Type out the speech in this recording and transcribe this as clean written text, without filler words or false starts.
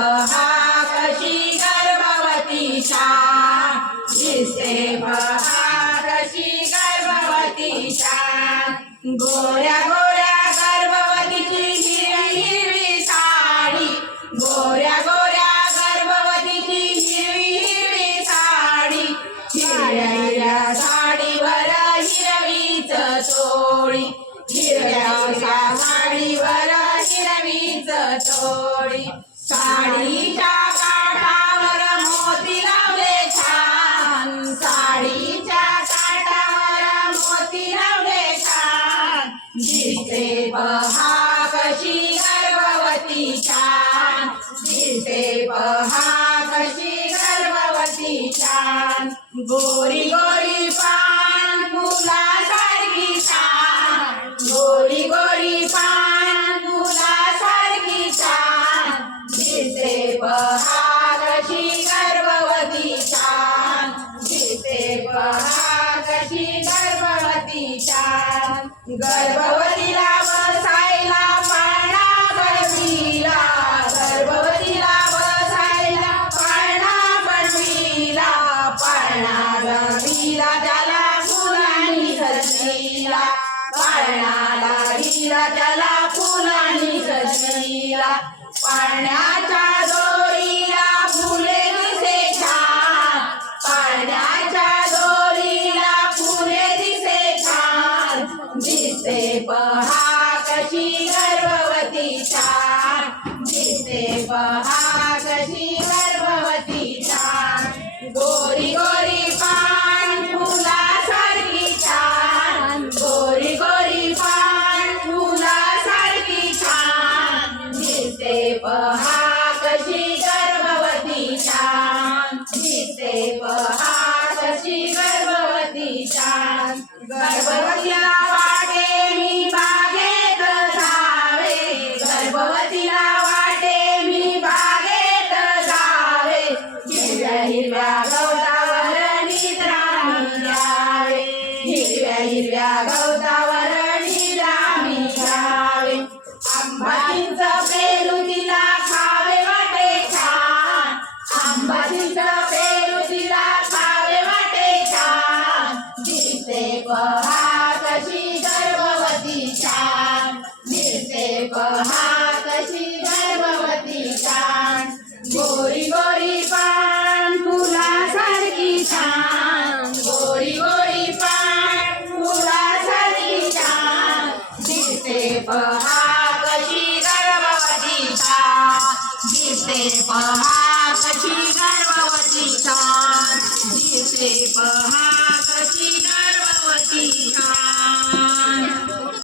पहा कशी गर्भवती छान दिसते पहा कशी गर्भवती छान गोऱ्या गोऱ्या गर्भवतीची हिरवी हिरवी साडी गोऱ्या गोऱ्या गर्भवतीची हिरवी हिरवी साडी हिरव्या हिरव्या साडीवर हिरवीच चोळी हिरव्या साडीवर हिरवीच चोळी साडीच्या काठावर मोती लावले छान साडीच्या काठावर मोती लावले छान दिसते पहा कशी गर्भवती छान दिसते पहा कशी गर्भवती छान गोरी गोरी पान फुलासारखी छान गोरी गोरी पान फुलासारखी छान दिसते पहा कशी गर्भवती छान दिसते पहा कशी गर्भवती छान गर्भवतीला बसायला पाळणा बनविला गर्भवतीला बसायला पाळणा बनविला पाळणा बनविला त्याला फुलांनी सजविला पाळणाला हिला त्याला फुलांनी सजविला पाळण्याच्या दोरीला फुले दिसे छान पाळण्याच्या दोरीला फुले दिसे छान दिसते पहा कशी गर्भवती छान दिसते पहा कशी गर्भवती छान गोरी गोरी पान फुलासारखी छान गोरी गोरी पान फुलासारखी छान दिसते पहा कशी गर्भवती छान दिसते पहा कशी गर्भवती छान गर्भवतीला वाटे मी बागेत जावे गर्भवतीला वाटे मी बागेत जावे हिरव्या हिरव्या गवतावर निद्रामी घ्यावे हिरव्या हिरव्या गवतावर निद्रामी घ्यावे आंबाजींच पेरू तिला खावे वाटे छान आंबाजींच पेरू तिला खावे वाटे छान दिसते पहा कशी गर्भवती छान दिसते पहा कशी गर्भवती छान गोरी गोरी पान फुलासारखी छान गोरी गोरी पान फुलासारखी छान दिसते पहा कशी गर्भवती छान दिसते पहा कशी गर्भवती छान दिसते पहा